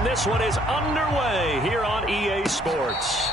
And this one is underway here on EA Sports.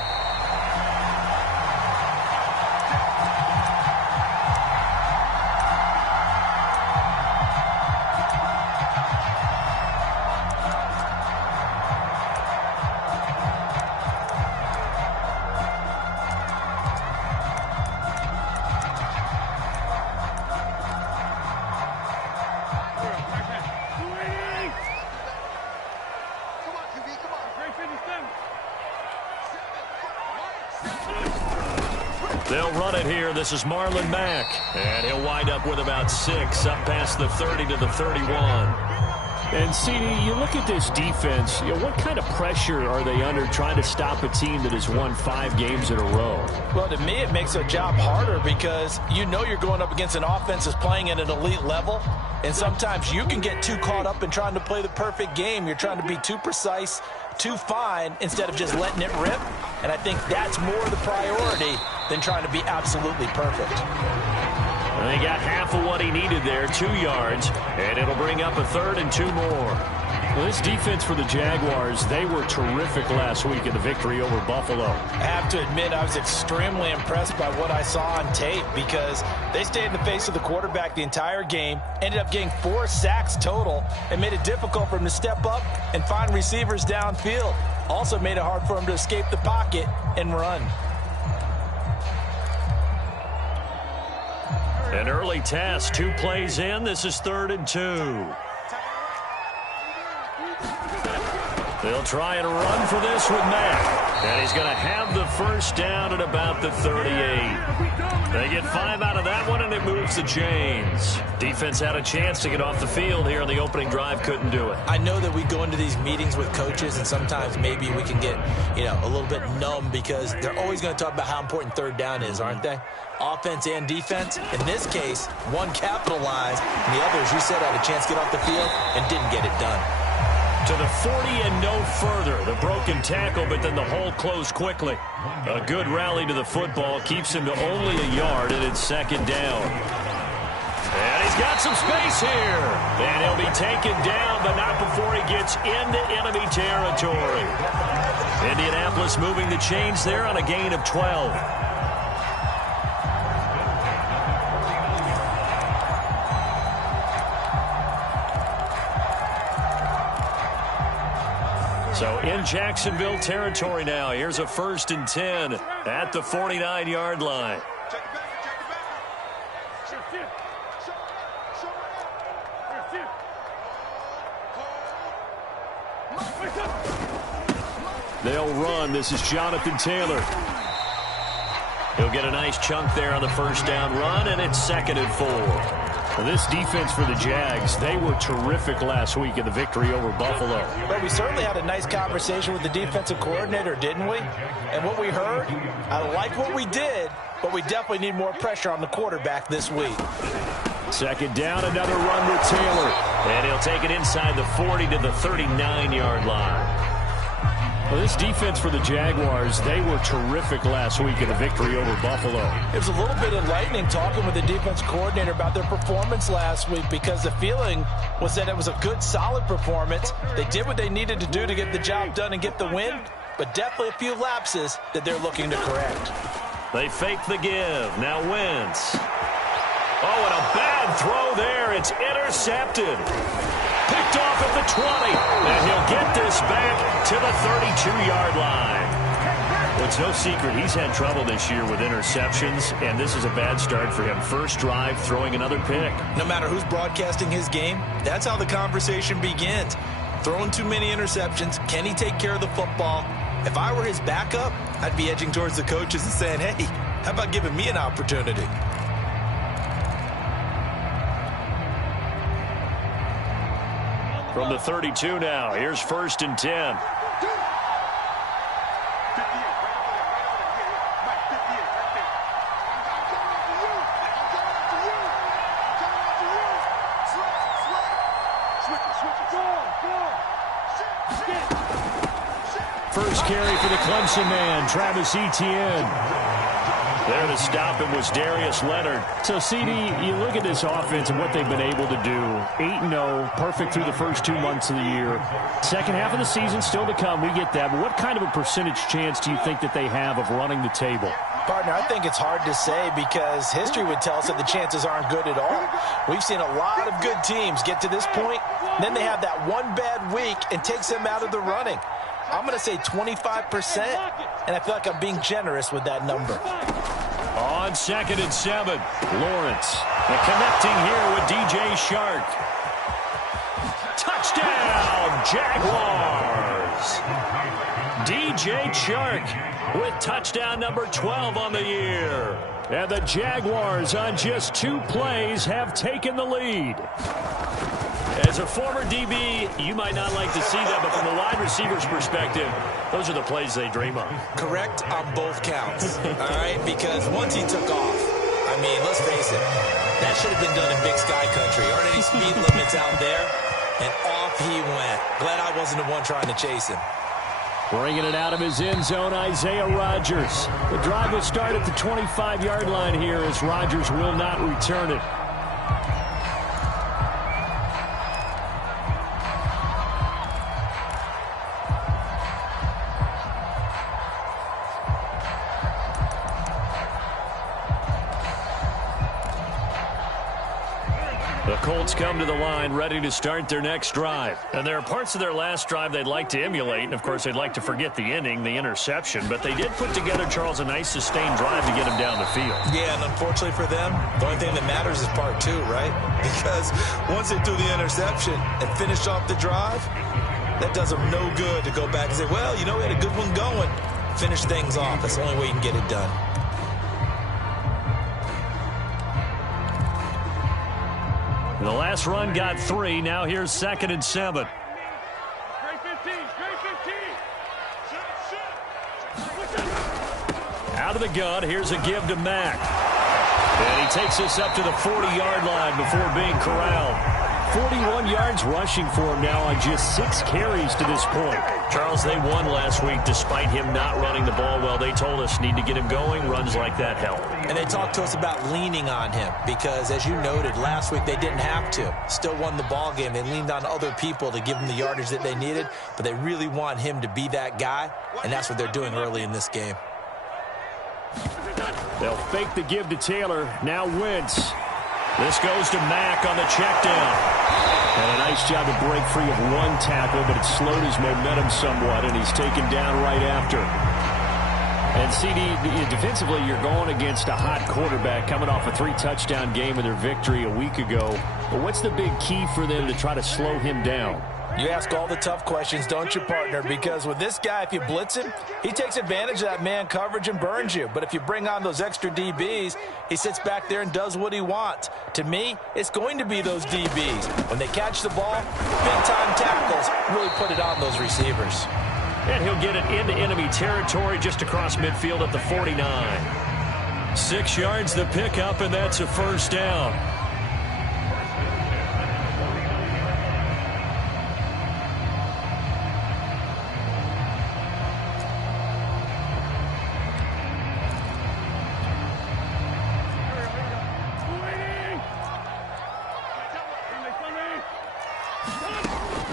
They'll run it here. This is Marlon Mack. And he'll wind up with about 6, up past the 30 to the 31. And, CD, you look at this defense, what kind of pressure are they under trying to stop a team that has won 5 games in a row? Well, to me, it makes their job harder because you know you're going up against an offense that's playing at an elite level. And sometimes you can get too caught up in trying to play the perfect game. You're trying to be too precise, too fine, instead of just letting it rip. And I think that's more the priority than trying to be absolutely perfect. Well, he got half of what he needed there, 2 yards, and it'll bring up a 3rd and 2 more. Well, this defense for the Jaguars, they were terrific last week in the victory over Buffalo. I have to admit, I was extremely impressed by what I saw on tape because they stayed in the face of the quarterback the entire game, ended up getting 4 sacks total, and made it difficult for him to step up and find receivers downfield. Also made it hard for him to escape the pocket and run. An early test, 2 plays in. This is 3rd and 2. They'll try and run for this with Mack. And he's going to have the first down at about the 38. They get 5 out of that one, and it moves the chains. Defense had a chance to get off the field here on the opening drive, couldn't do it. I know that we go into these meetings with coaches, and sometimes maybe we can get, a little bit numb because they're always going to talk about how important 3rd down is, aren't they? Offense and defense. In this case, one capitalized, and the other, as you said, had a chance to get off the field and didn't get it done. To the 40 and no further. The broken tackle, but then the hole closed quickly. A good rally to the football keeps him to only a yard, and it's 2nd down. And he's got some space here. And he'll be taken down, but not before he gets into enemy territory. Indianapolis moving the chains there on a gain of 12. So in Jacksonville territory now. Here's a 1st and 10 at the 49-yard line. They'll run. This is Jonathan Taylor. He'll get a nice chunk there on the 1st down run, and it's 2nd and 4. Well, this defense for the Jags, they were terrific last week in the victory over Buffalo. But we certainly had a nice conversation with the defensive coordinator, didn't we? And what we heard, I like what we did, but we definitely need more pressure on the quarterback this week. 2nd down, another run with Taylor. And he'll take it inside the 40 to the 39-yard line. Well, this defense for the Jaguars, they were terrific last week in the victory over Buffalo. It was a little bit enlightening talking with the defense coordinator about their performance last week because the feeling was that it was a good, solid performance. They did what they needed to do to get the job done and get the win, but definitely a few lapses that they're looking to correct. They fake the give. Now Wentz. Oh, and a bad throw there. It's intercepted. Picked off at the 20, and he'll get this back to the 32-yard line. Well, it's no secret he's had trouble this year with interceptions, and this is a bad start for him. First drive, throwing another pick. No matter who's broadcasting his game, that's how the conversation begins. Throwing too many interceptions, can he take care of the football? If I were his backup, I'd be edging towards the coaches and saying, hey, how about giving me an opportunity? From the 32 now, here's 1st and 10. First carry for the Clemson man, Travis Etienne. There to stop him was Darius Leonard. So, CD, you look at this offense and what they've been able to do. 8-0, perfect through the first 2 months of the year. Second half of the season still to come. We get that. But what kind of a percentage chance do you think that they have of running the table? Partner, I think it's hard to say because history would tell us that the chances aren't good at all. We've seen a lot of good teams get to this point, then they have that one bad week and takes them out of the running. I'm going to say 25%, and I feel like I'm being generous with that number. On 2nd and 7, Lawrence. And connecting here with DJ Shark. Touchdown, Jaguars! DJ Shark with touchdown number 12 on the year. And the Jaguars on just 2 plays have taken the lead. As a former DB, you might not like to see that, but from a wide receiver's perspective, those are the plays they dream of. Correct on both counts, all right? Because once he took off, I mean, let's face it, that should have been done in Big Sky Country. Aren't any speed limits out there? And off he went. Glad I wasn't the one trying to chase him. Bringing it out of his end zone, Isaiah Rodgers. The drive will start at the 25-yard line here as Rodgers will not return it. The Colts come to the line ready to start their next drive. And there are parts of their last drive they'd like to emulate. And, of course, they'd like to forget the inning, the interception. But they did put together, Charles, a nice sustained drive to get him down the field. Yeah, and unfortunately for them, the only thing that matters is part 2, right? Because once they threw the interception and finished off the drive, that does them no good to go back and say, well, you know, we had a good one going. Finish things off. That's the only way you can get it done. The last run got 3. Now here's 2nd and 7. Out of the gun, here's a give to Mack. And he takes us up to the 40-yard line before being corralled. 41 yards rushing for him now on just 6 carries to this point. Charles, they won last week despite him not running the ball well. They told us need to get him going. Runs like that help. And they talked to us about leaning on him because, as you noted, last week they didn't have to. Still won the ball game. They leaned on other people to give them the yardage that they needed, but they really want him to be that guy, and that's what they're doing early in this game. They'll fake the give to Taylor. Now Wentz. This goes to Mack on the check down. And a nice job to break free of 1 tackle, but it slowed his momentum somewhat, and he's taken down right after. And, CD, defensively, you're going against a hot quarterback coming off a 3-touchdown game of their victory a week ago. But what's the big key for them to try to slow him down? You ask all the tough questions, don't you, partner? Because with this guy, if you blitz him, he takes advantage of that man coverage and burns you. But if you bring on those extra DBs, he sits back there and does what he wants. To me, it's going to be those DBs. When they catch the ball, big-time tackles really put it on those receivers. And he'll get it into enemy territory just across midfield at the 49. 6 yards the pickup, and that's a first down.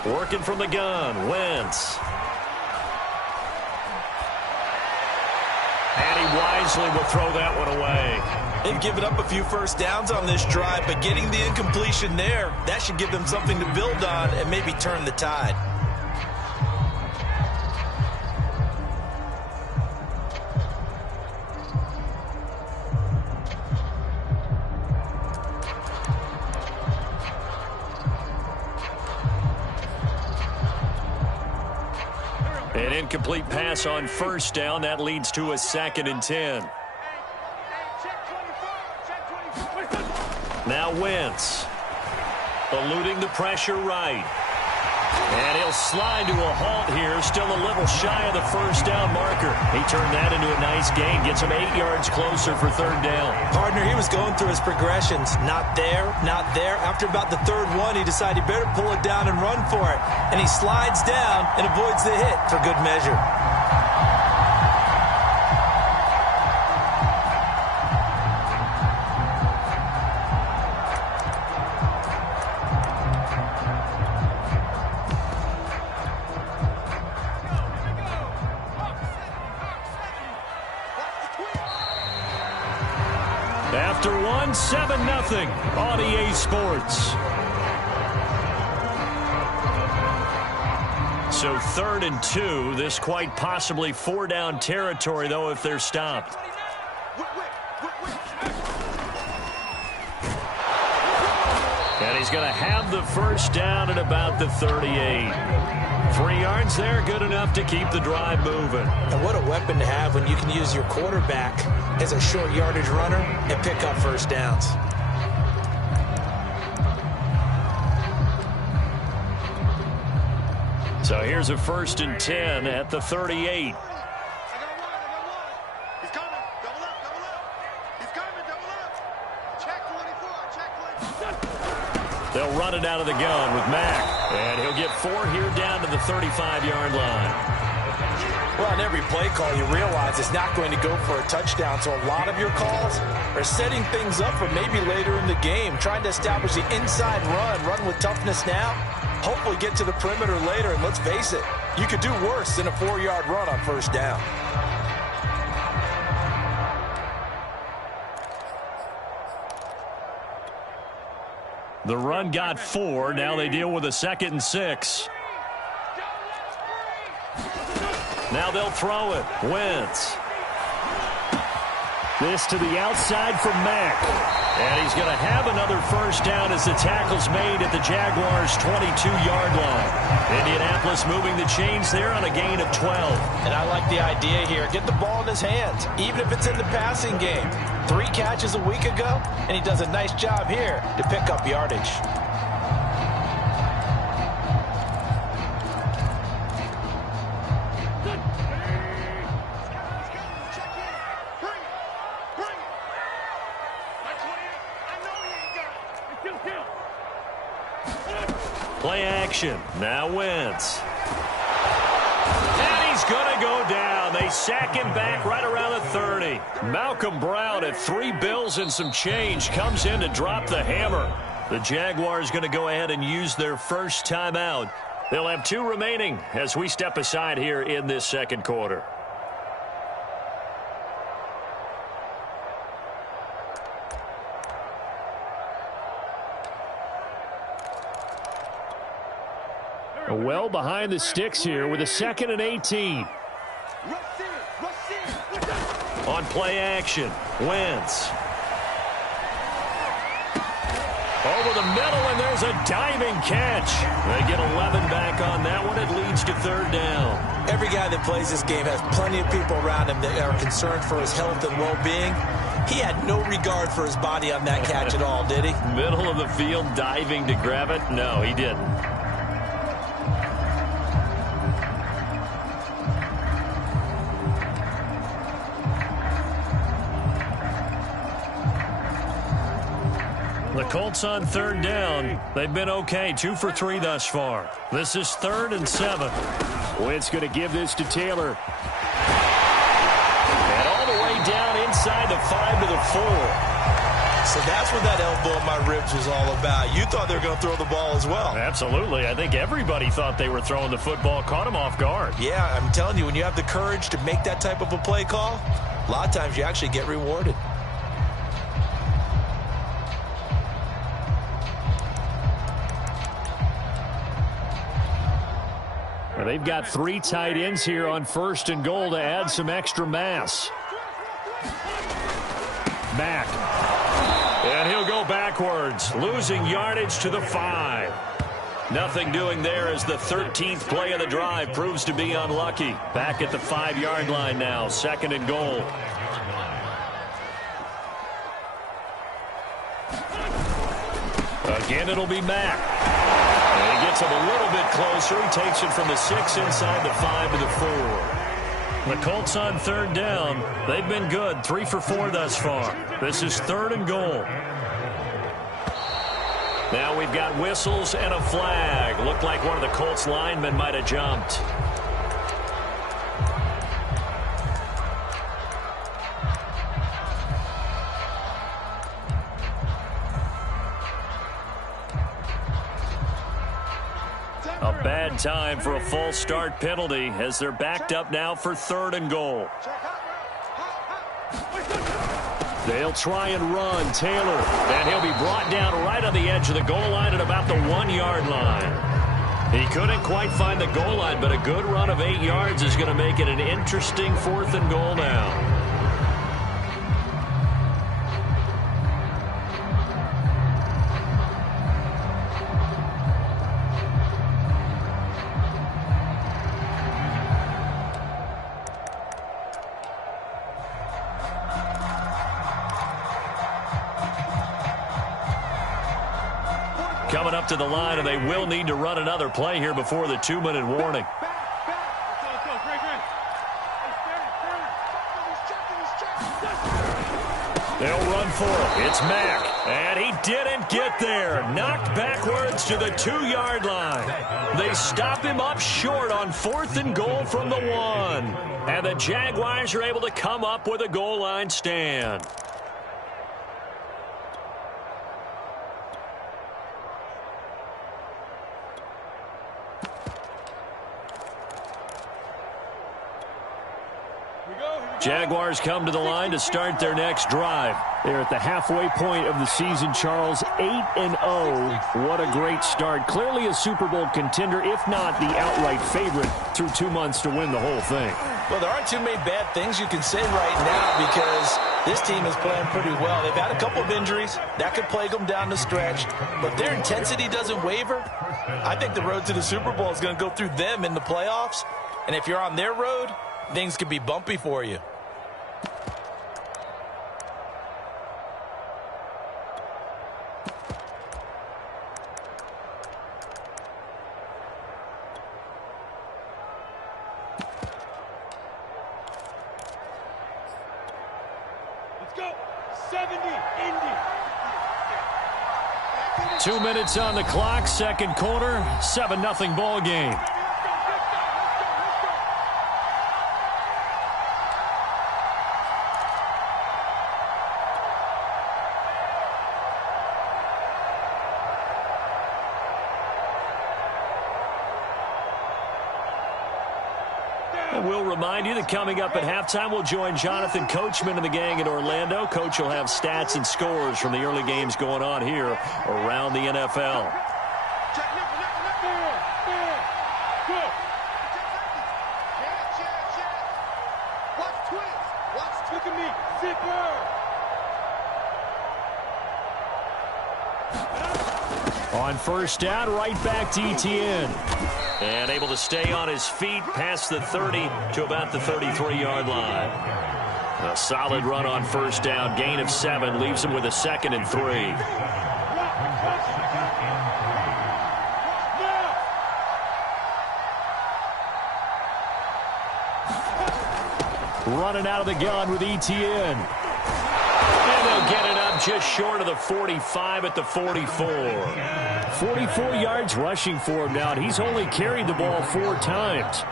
Working from the gun, Wentz. And he wisely will throw that one away. They've given up a few first downs on this drive, but getting the incompletion there, that should give them something to build on and maybe turn the tide. An incomplete pass on first down. That leads to a 2nd and 10. Now Wentz. Eluding the pressure right. And he'll slide to a halt here. Still a little shy of the first down marker. He turned that into a nice gain. Gets him 8 yards closer for 3rd down. Partner, he was going through his progressions. Not there, not there. After about the 3rd one, he decided he better pull it down and run for it. And he slides down and avoids the hit for good measure. after one, 7-0 on EA Sports. So 3rd and 2. This quite possibly 4-down territory, though, if they're stopped. And he's going to have the first down at about the 38. 3 yards there, good enough to keep the drive moving. And what a weapon to have when you can use your quarterback as a short yardage runner and pick up first downs. So here's a 1st and 10 at the 38. They'll run it out of the gun with Mack. And he'll get 4 here down to the 35-yard line. Well, on every play call, you realize it's not going to go for a touchdown. So a lot of your calls are setting things up for maybe later in the game, trying to establish the inside run with toughness now, hopefully get to the perimeter later. And let's face it, you could do worse than a 4-yard run on first down. The run got 4. Now they deal with a 2nd and 6. Now they'll throw it. Wentz. This to the outside for Mack. And he's going to have another first down as the tackle's made at the Jaguars' 22-yard line. Indianapolis moving the chains there on a gain of 12. And I like the idea here. Get the ball in his hands, even if it's in the passing game. 3 catches a week ago, and he does a nice job here to pick up yardage. Play action. Now Wentz. And he's going to go down. They sack him back right around the 30. Malcolm Brown at 3 bills and some change comes in to drop the hammer. The Jaguars going to go ahead and use their first timeout. They'll have 2 remaining as we step aside here in this second quarter. Well behind the sticks here with a 2nd and 18. On play action, Wentz. Over the middle, and there's a diving catch. They get 11 back on that one. It leads to 3rd down. Every guy that plays this game has plenty of people around him that are concerned for his health and well-being. He had no regard for his body on that catch at all, did he? Middle of the field, diving to grab it? No, he didn't. The Colts on 3rd down. They've been okay. 2 for 3 thus far. This is 3rd and 7. Wentz going to give this to Taylor. And all the way down inside the 5 to the 4. So that's what that elbow in my ribs was all about. You thought they were going to throw the ball as well. Absolutely. I think everybody thought they were throwing the football. Caught him off guard. Yeah, I'm telling you, when you have the courage to make that type of a play call, a lot of times you actually get rewarded. They've got 3 tight ends here on 1st and goal to add some extra mass. Mack. And he'll go backwards, losing yardage to the 5. Nothing doing there as the 13th play of the drive proves to be unlucky. Back at the 5-yard line now, 2nd and goal. Again, it'll be Mack. And he gets him a little bit closer. He takes it from the 6 inside the 5 to the 4. The Colts on 3rd down. They've been good. 3 for 4 thus far. This is 3rd and goal. Now we've got whistles and a flag. Looked like one of the Colts linemen might have jumped. A bad time for a false start penalty as they're backed up now for 3rd and goal. They'll try and run. Taylor. And he'll be brought down right on the edge of the goal line at about the 1-yard line. He couldn't quite find the goal line, but a good run of 8 yards is going to make it an interesting 4th and goal now. Coming up to the line, and they will need to run another play here before the 2-minute warning. They'll run for it. It's Mack, and he didn't get there. Knocked backwards to the 2-yard line. They stop him up short on 4th and goal from the 1. And the Jaguars are able to come up with a goal line stand. Jaguars come to the line to start their next drive. They're at the halfway point of the season, Charles. 8-0. What a great start. Clearly a Super Bowl contender, if not the outright favorite, through 2 months to win the whole thing. Well, there aren't too many bad things you can say right now because this team is playing pretty well. They've had a couple of injuries. That could plague them down the stretch. But their intensity doesn't waver. I think the road to the Super Bowl is going to go through them in the playoffs. And if you're on their road, things could be bumpy for you. Let's go. 70, Indy. 2 minutes on the clock, second quarter, 7-0 ball game. We'll remind you that coming up at halftime, we'll join Jonathan Coachman and the gang in Orlando. Coach will have stats and scores from the early games going on here around the NFL. On first down, right back to Etienne. And able to stay on his feet past the 30 to about the 33-yard line. A solid run on first down. Gain of 7 leaves him with a 2nd and 3. Running out of the gun with Etienne. And they'll get it up just short of the 45 at the 44. 44 yards rushing for him now, and he's only carried the ball 4 times.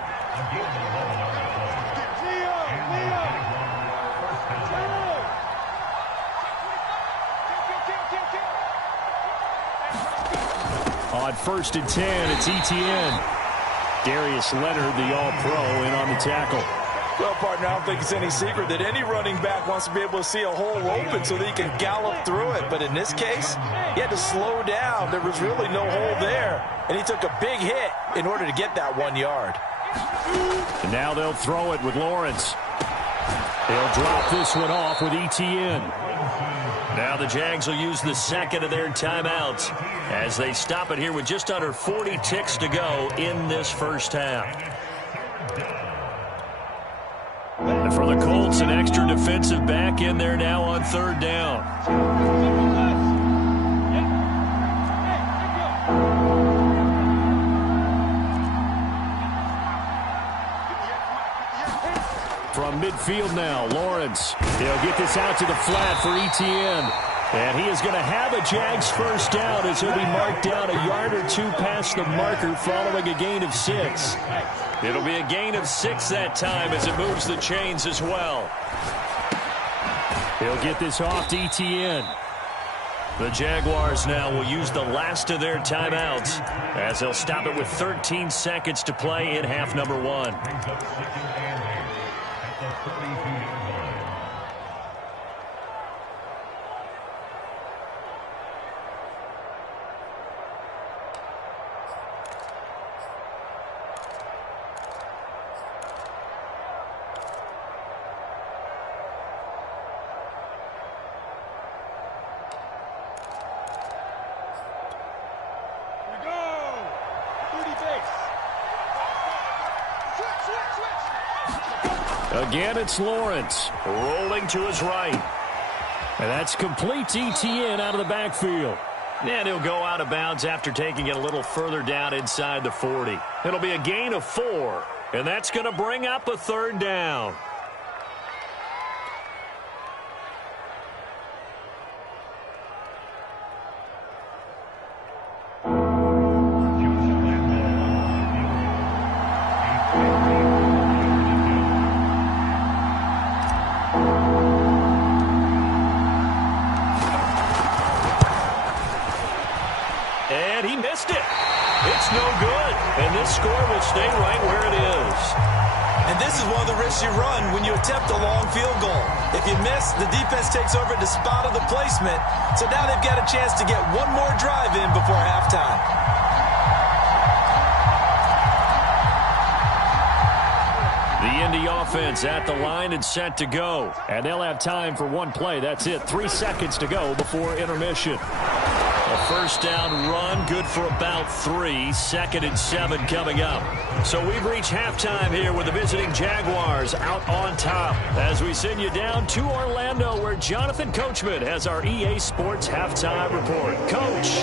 On first and 10, it's Etienne. Darius Leonard, the All-Pro, in on the tackle. Well, partner, I don't think it's any secret that any running back wants to be able to see a hole open so that he can gallop through it. But in this case, he had to slow down. There was really no hole there. And he took a big hit in order to get that 1 yard. And now they'll throw it with Lawrence. They'll drop this one off with Etienne. Now the Jags will use the second of their timeouts as they stop it here with just under 40 ticks to go in this first half. And for the Colts, an extra defensive back in there now on third down. From midfield now, Lawrence. He'll get this out to the flat for Etienne. And he is going to have a Jags first down as he'll be marked down a yard or 2 past the marker following a gain of 6. It'll be a gain of 6 that time as it moves the chains as well. He'll get this off to Etienne. The Jaguars now will use the last of their timeouts as they'll stop it with 13 seconds to play in half number 1. Again, it's Lawrence. Rolling to his right. And that's complete to Etienne out of the backfield. And he'll go out of bounds after taking it a little further down inside the 40. It'll be a gain of 4, and that's going to bring up a third down. And he missed it. It's no good. And this score will stay right where it is. And this is one of the risks you run when you attempt a long field goal. If you miss, the defense takes over at the spot of the placement. So now they've got a chance to get one more drive in before halftime. The Indy offense at the line and set to go. And they'll have time for one play. That's it. 3 seconds to go before intermission. A first down run, good for about 3. 2nd and 7 coming up. So we've reached halftime here with the visiting Jaguars out on top. As we send you down to Orlando, where Jonathan Coachman has our EA Sports halftime report. Coach.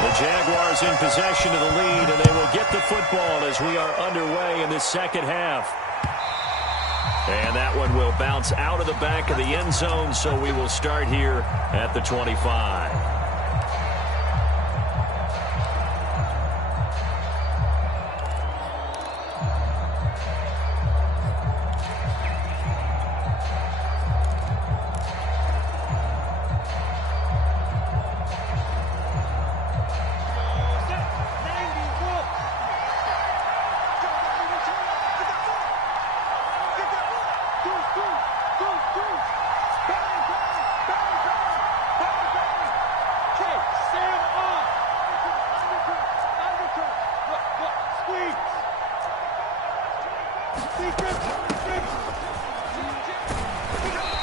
The Jaguars in possession of the lead, and they will get the football as we are underway in the second half. And that one will bounce out of the back of the end zone, so we will start here at the 25.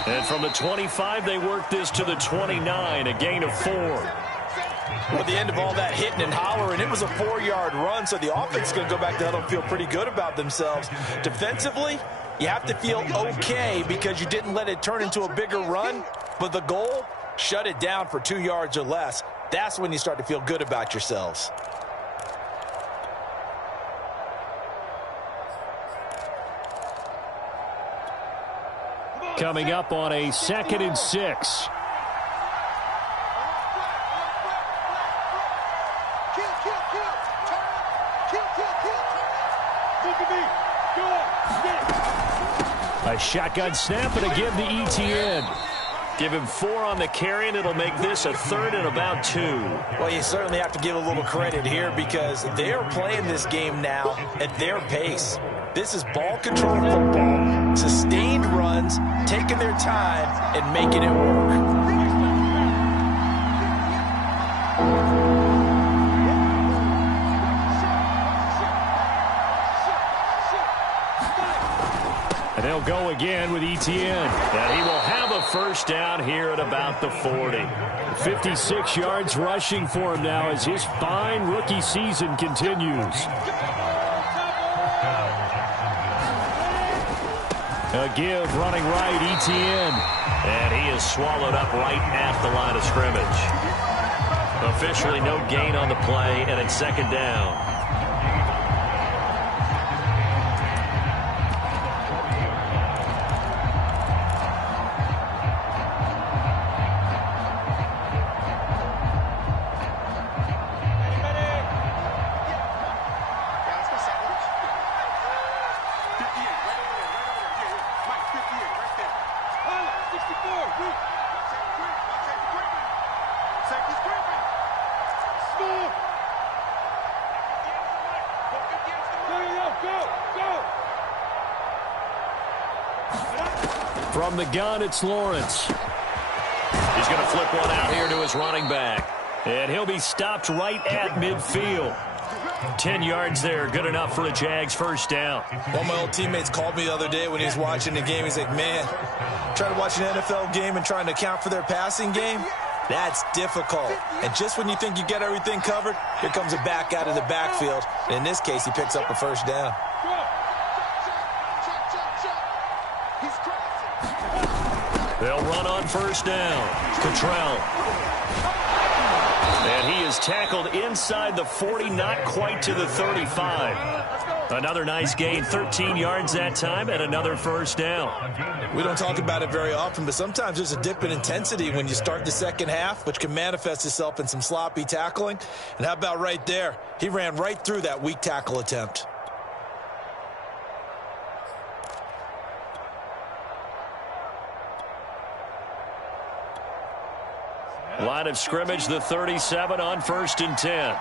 And from the 25, they work this to the 29, a gain of 4. Well, at the end of all that hitting and hollering, it was a 4-yard run, so the offense is going to go back to huddle and feel pretty good about themselves. Defensively, you have to feel okay because you didn't let it turn into a bigger run, but the goal, shut it down for 2 yards or less. That's when you start to feel good about yourselves. Coming up on a 2nd and 6. A shotgun snap and a give to Etienne. Give him 4 on the carry, and it'll make this a 3rd and about 2. Well, you certainly have to give a little credit here because they are playing this game now at their pace. This is ball control football, sustained runs, taking their time, and making it work. And they'll go again with Etienne. And he will have a first down here at about the 40. 56 yards rushing for him now as his fine rookie season continues. A give running right, Etienne. And he is swallowed up right at the line of scrimmage. Officially no gain on the play, and it's 2nd down. From the gun, it's Lawrence. He's going to flip one out here to his running back. And he'll be stopped right at midfield. 10 yards there, good enough for a Jags first down. One of my old teammates called me the other day when he was watching the game. He's like, man, trying to watch an NFL game and trying to account for their passing game, that's difficult. And just when you think you get everything covered, here comes a back out of the backfield. And in this case, he picks up a first down. They'll run on first down. Cottrell. And he is tackled inside the 40, not quite to the 35. Another nice gain, 13 yards that time, and another first down. We don't talk about it very often, but sometimes there's a dip in intensity when you start the second half, which can manifest itself in some sloppy tackling. And how about right there? He ran right through that weak tackle attempt. Line of scrimmage, the 37 on 1st and 10.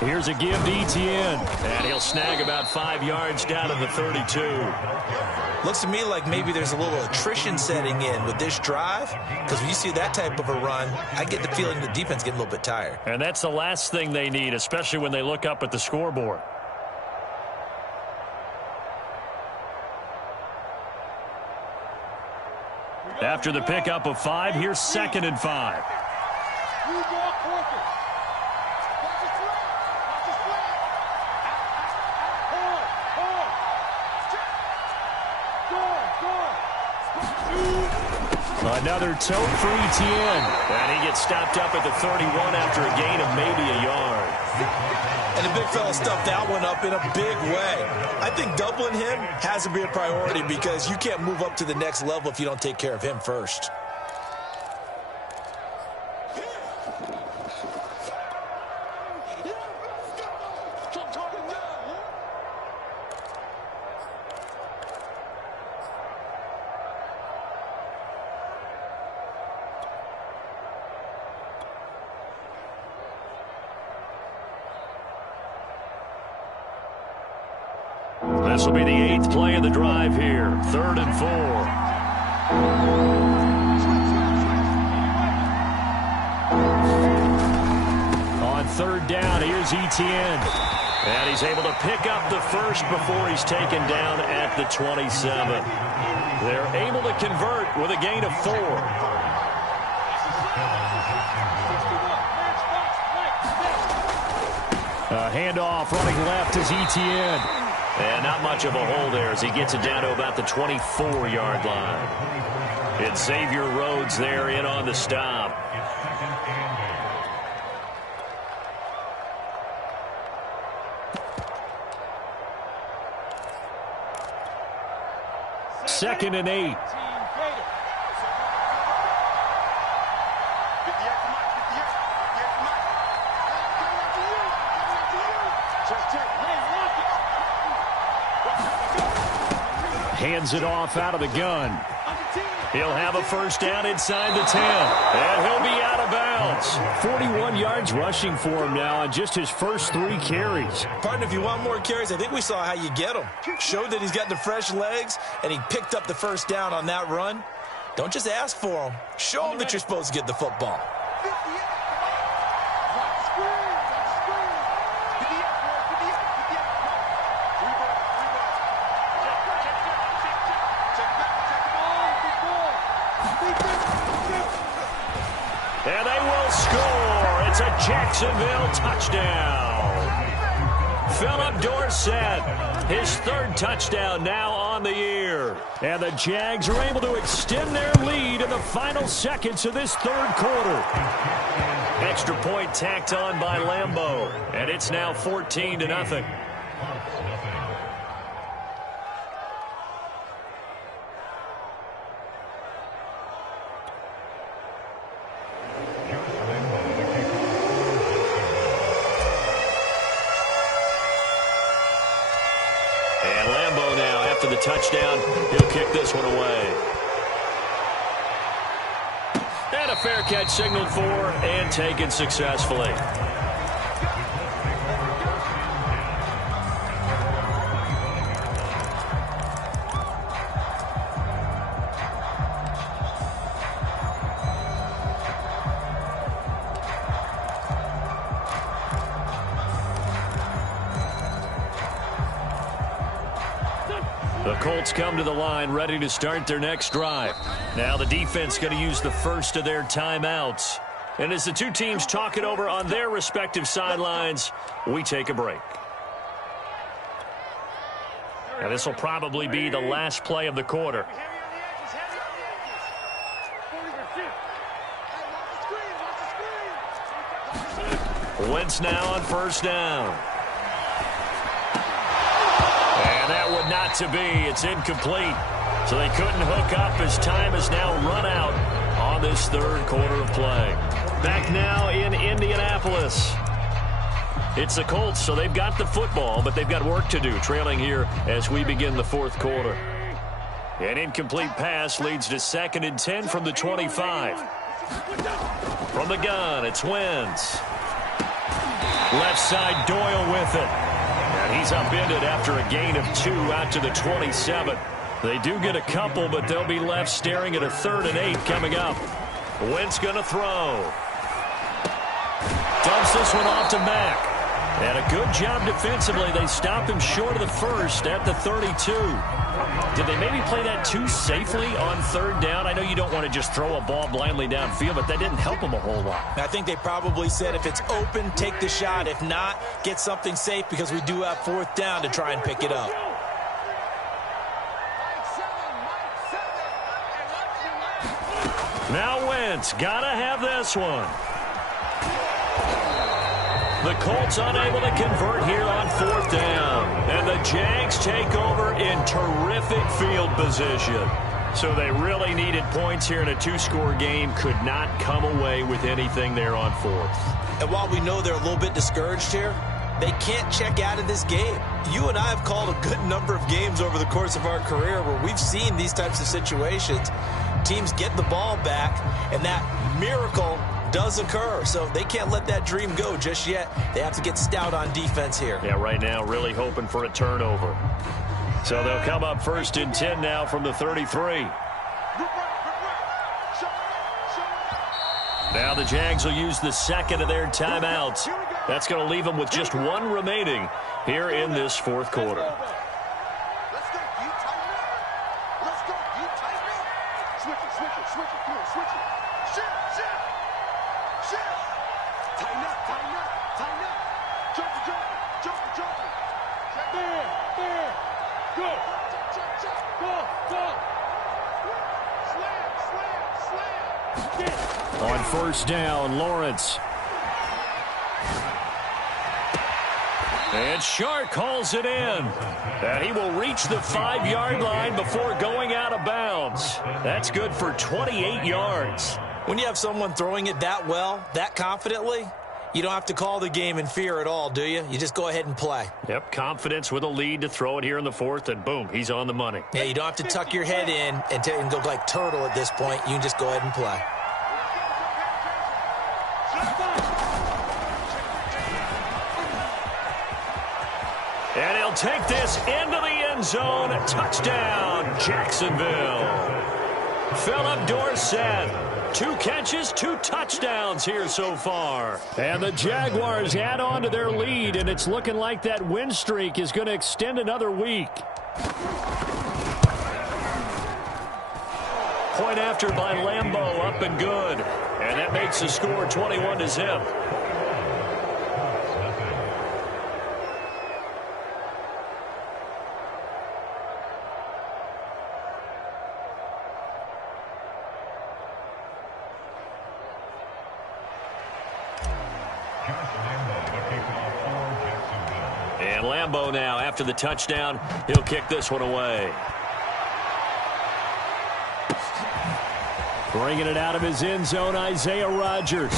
Here's a give to Etienne, and he'll snag about 5 yards down to the 32. Looks to me like maybe there's a little attrition setting in with this drive, because when you see that type of a run, I get the feeling the defense getting a little bit tired. And that's the last thing they need, especially when they look up at the scoreboard. After the pickup of 5, here's 2nd and 5. Another tote for Etienne. And he gets stopped up at the 31 after a gain of maybe a yard. And the big fella stuffed that one up in a big way. I think doubling him has to be a priority because you can't move up to the next level if you don't take care of him first. This will be the 8th play of the drive here. 3rd and 4. On 3rd down, here's Etienne. And he's able to pick up the first before he's taken down at the 27. They're able to convert with a gain of 4. A handoff running left is Etienne. And not much of a hole there as he gets it down to about the 24-yard line. It's Xavier Rhodes there in on the stop. Second and 8. Hands it off out of the gun. He'll have a first down inside the 10. And he'll be out of bounds. 41 yards rushing for him now on just his first 3 carries. Partner, if you want more carries, I think we saw how you get them. Showed that he's got the fresh legs, and he picked up the first down on that run. Don't just ask for him. Show him that you're supposed to get the football. And they will score. It's a Jacksonville touchdown. Philip Dorsett, his 3rd touchdown now on the year. And the Jags are able to extend their lead in the final seconds of this 3rd quarter. Extra point tacked on by Lambeau. And it's now 14-0. The touchdown, he'll kick this one away. And a fair catch signaled for and taken successfully. The Colts come to the line ready to start their next drive. Now the defense going to use the first of their timeouts. And as the two teams talk it over on their respective sidelines, we take a break. And this will probably be the last play of the quarter. Wentz now on first down. And that would not to be. It's incomplete. So they couldn't hook up as time has now run out on this third quarter of play. Back now in Indianapolis. It's the Colts, so they've got the football, but they've got work to do, trailing here as we begin the fourth quarter. An incomplete pass leads to 2nd and 10 from the 25. From the gun, it's Wentz. Left side, Doyle with it. And he's upended after a gain of 2 out to the 27. They do get a couple, but they'll be left staring at a 3rd and 8 coming up. Wentz going to throw. Dumps this one off to Mack. And a good job defensively. They stop him short of the first at the 32. Did they maybe play that too safely on 3rd down? I know you don't want to just throw a ball blindly downfield, but that didn't help them a whole lot. I think they probably said if it's open, take the shot. If not, get something safe because we do have 4th down to try and pick it up. Now Wentz, gotta have this one. The Colts unable to convert here on 4th down. And the Jags take over in terrific field position. So they really needed points here in a 2-score game. Could not come away with anything there on 4th. And while we know they're a little bit discouraged here, they can't check out of this game. You and I have called a good number of games over the course of our career where we've seen these types of situations. Teams get the ball back, and that miracle does occur. So they can't let that dream go just yet. They have to get stout on defense here. Yeah, right now really hoping for a turnover. So they'll come up 1st and 10 now from the 33. Now the Jags will use the 2nd of their timeouts. That's going to leave them with just 1 remaining here in this 4th quarter. On 1st down, Lawrence. And Shark calls it in. And he will reach the 5-yard line before going out of bounds. That's good for 28 yards. When you have someone throwing it that well, that confidently, you don't have to call the game in fear at all, do you? You just go ahead and play. Yep, confidence with a lead to throw it here in the 4th, and boom, he's on the money. Yeah, you don't have to tuck your head in and go like turtle at this point. You can just go ahead and play. And he'll take this into the end zone. Touchdown, Jacksonville. Philip Dorsett. 2 catches, 2 touchdowns here so far. And the Jaguars add on to their lead, and it's looking like that win streak is going to extend another week. Point after by Lambeau, up and good. And that makes the score 21-0. And Lambeau now, after the touchdown, he'll kick this one away. Bringing it out of his end zone, Isaiah Rodgers.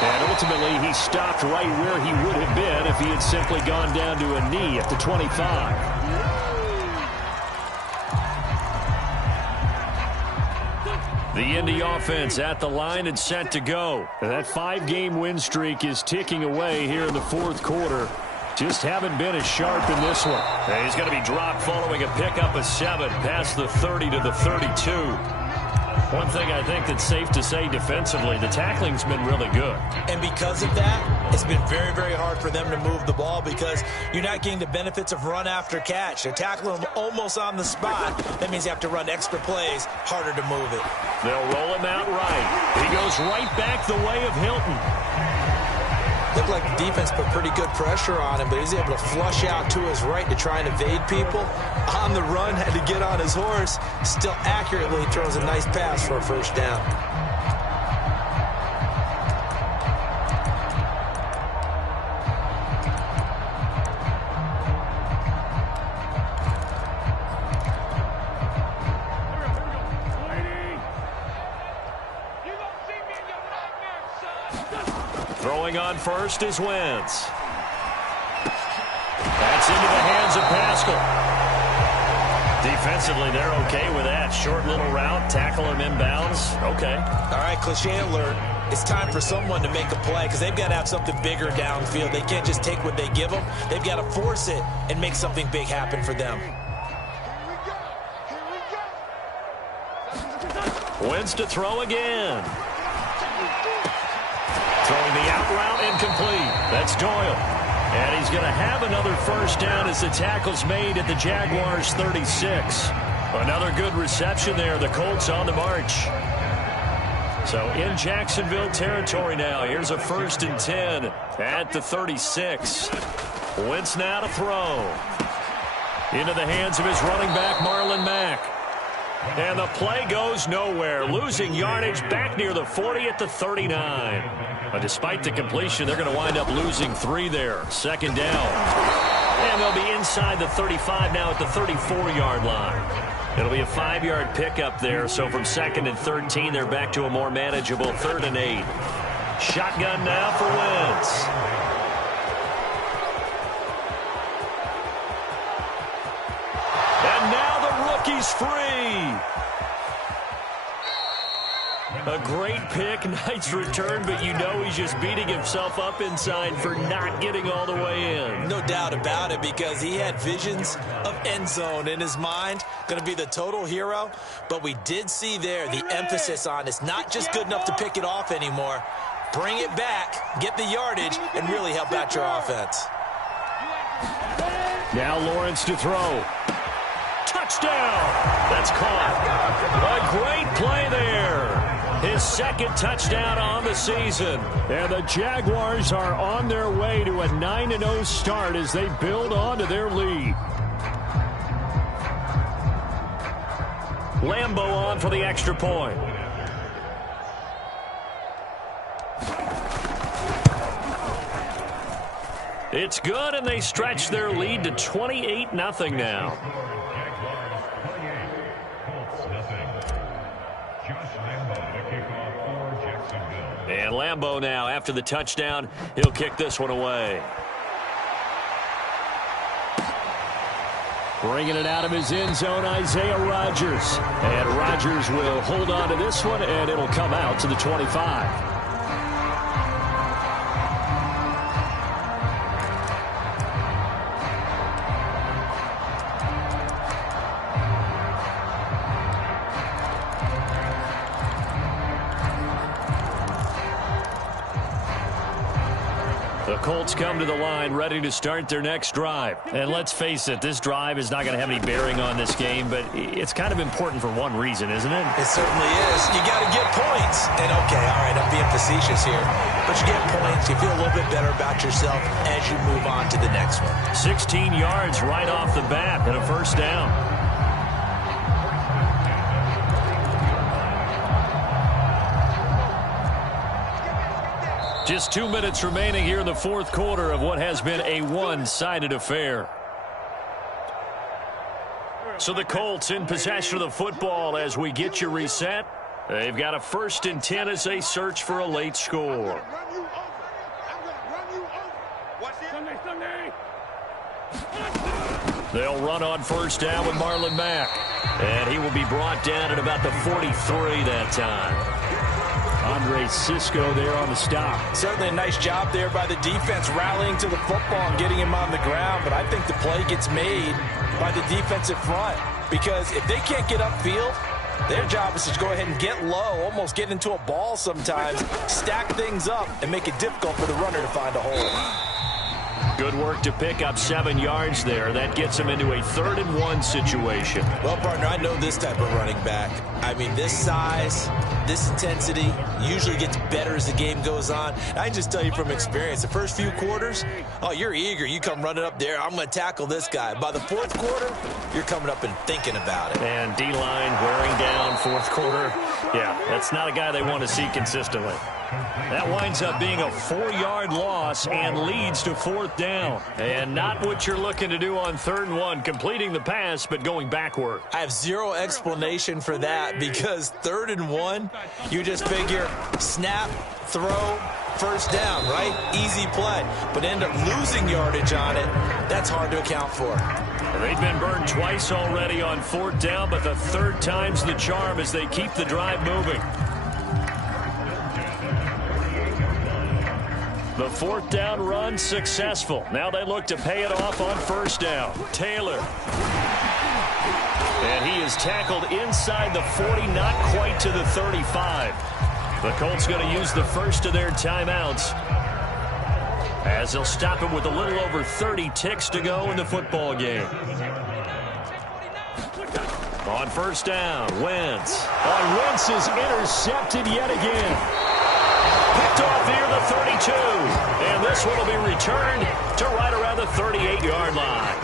And ultimately, he stopped right where he would have been if he had simply gone down to a knee at the 25. The Indy offense at the line and set to go. That 5-game win streak is ticking away here in the 4th quarter. Just haven't been as sharp in this one. And he's going to be dropped following a pickup of 7 past the 30 to the 32. One thing I think that's safe to say defensively, the tackling's been really good. And because of that, it's been very, very hard for them to move the ball because you're not getting the benefits of run after catch. They're tackling them almost on the spot. That means you have to run extra plays, harder to move it. They'll roll him out right. He goes right back the way of Hilton. Look looked like the defense put pretty good pressure on him, but he's able to flush out to his right to try and evade people. On the run, had to get on his horse. Still accurately throws a nice pass for a first down. Throwing on first is Wentz. That's into the hands of Pascal. Defensively, they're okay with that. Short little route, tackle him inbounds. Okay. All right, cliche alert. It's time for someone to make a play because they've got to have something bigger downfield. They can't just take what they give them. They've got to force it and make something big happen for them. Wentz to throw again. Throwing the out route incomplete. That's Doyle. And he's going to have another first down as the tackle's made at the Jaguars' 36. Another good reception there. The Colts on the march. So in Jacksonville territory now. Here's a 1st and 10 at the 36. Wentz now to throw. Into the hands of his running back, Marlon Mack. And the play goes nowhere. Losing yardage back near the 40 at the 39. But despite the completion, they're going to wind up losing 3 there. 2nd down. And they'll be inside the 35 now at the 34-yard line. It'll be a 5-yard pickup there. So from 2nd and 13, they're back to a more manageable 3rd and 8. Shotgun now for Wentz. And now the rookie's free. A great pick, nice return, but you know he's just beating himself up inside for not getting all the way in. No doubt about it, because he had visions of end zone in his mind. Going to be the total hero, but we did see there the emphasis on it's not just good enough to pick it off anymore. Bring it back, get the yardage, and really help out your offense. Now Lawrence to throw. Touchdown! That's caught. A great play there. His 2nd touchdown on the season. And the Jaguars are on their way to a 9-0 start as they build on to their lead. Lambeau on for the extra point. It's good, and they stretch their lead to 28-0 now. And Lambeau now, after the touchdown, he'll kick this one away. Bringing it out of his end zone, Isaiah Rodgers. And Rodgers will hold on to this one, and it'll come out to the 25. The Colts come to the line ready to start their next drive. And let's face it, this drive is not going to have any bearing on this game, but it's kind of important for one reason, isn't it? It certainly is. You got to get points. And okay, all right, I'm being facetious here. But you get points, you feel a little bit better about yourself as you move on to the next one. 16 yards right off the bat and a first down. Just 2 minutes remaining here in the 4th quarter of what has been a one-sided affair. So the Colts in possession of the football as we get you reset. They've got a 1st and 10 as they search for a late score. They'll run on first down with Marlon Mack. And he will be brought down at about the 43 that time. Andre Cisco there on the stop. Certainly a nice job there by the defense rallying to the football and getting him on the ground. But I think the play gets made by the defensive front. Because if they can't get upfield, their job is to go ahead and get low, almost get into a ball sometimes, stack things up, and make it difficult for the runner to find a hole. Good work to pick up 7 yards there. That gets him into a 3rd and 1 situation. Well, partner, I know this type of running back. I mean, this size, this intensity usually gets better as the game goes on. I can just tell you from experience, the first few quarters, oh, you're eager. You come running up there, I'm going to tackle this guy. By the fourth quarter, you're coming up and thinking about it. And D-line wearing down fourth quarter. Yeah, that's not a guy they want to see consistently. That winds up being a 4-yard loss and leads to fourth down. And not what you're looking to do on 3rd and 1, completing the pass but going backward. I have zero explanation for that because 3rd and 1, you just figure snap, throw, first down, right? Easy play. But end up losing yardage on it. That's hard to account for. They've been burned twice already on 4th down, but the 3rd time's the charm as they keep the drive moving. The 4th down run successful. Now they look to pay it off on 1st down. Taylor. And he is tackled inside the 40, not quite to the 35. The Colts going to use the first of their timeouts as they'll stop him with a little over 30 ticks to go in the football game. On 1st down, Wentz. Wentz is intercepted yet again. Picked off near the 32. And this one will be returned to right around the 38-yard line.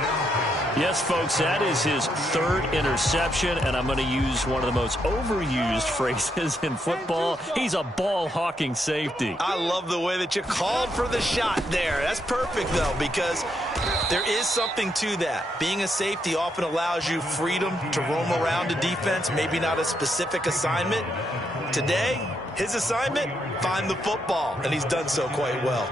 Yes, folks, that is his 3rd interception, and I'm going to use one of the most overused phrases in football. He's a ball-hawking safety. I love the way that you called for the shot there. That's perfect, though, because there is something to that. Being a safety often allows you freedom to roam around a defense, maybe not a specific assignment. Today, his assignment, find the football, and he's done so quite well.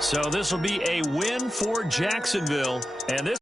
So this will be a win for Jacksonville, and this